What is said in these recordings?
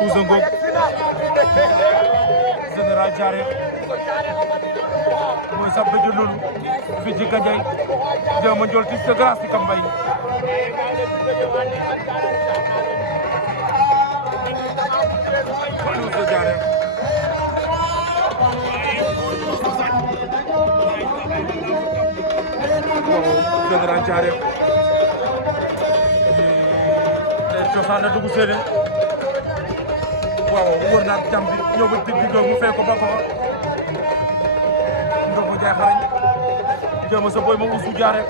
Ousa Ngom Général Diaré mooy sax bëj loolu fii ci Gandiaye jéem a njool tis de grâce ci Kambay Ousa Diaré Général Diaré cosaan na dugg seene waaw wër naa jam bi ñëw ba digg mu fekk ko ba ko ndox mu jaay xarañ jéem a sa boy moom Ousa Diaré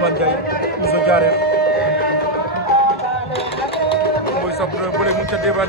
Ousmane Ndiaye Ousa Diaré mooy sax bu dee mu ca débat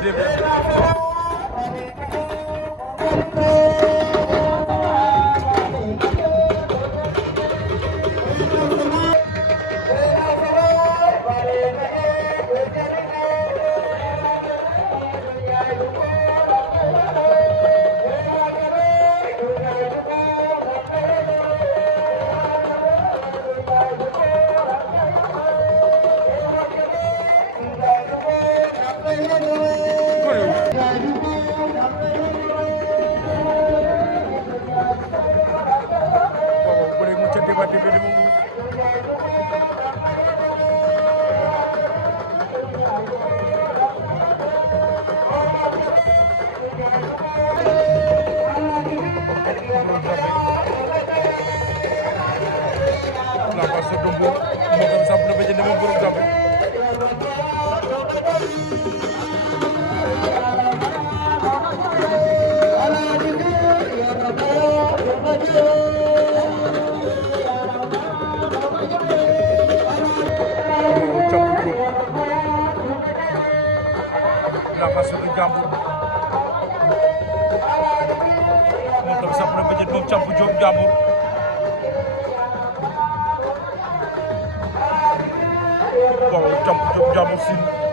la passe Dombo moo doon sàmm na ba jënd moom borom Gambie la passe du Gambour moom tam sàmm na ba jënd moom Camp Diop Gambour waaw Camp Diop Gambour Sine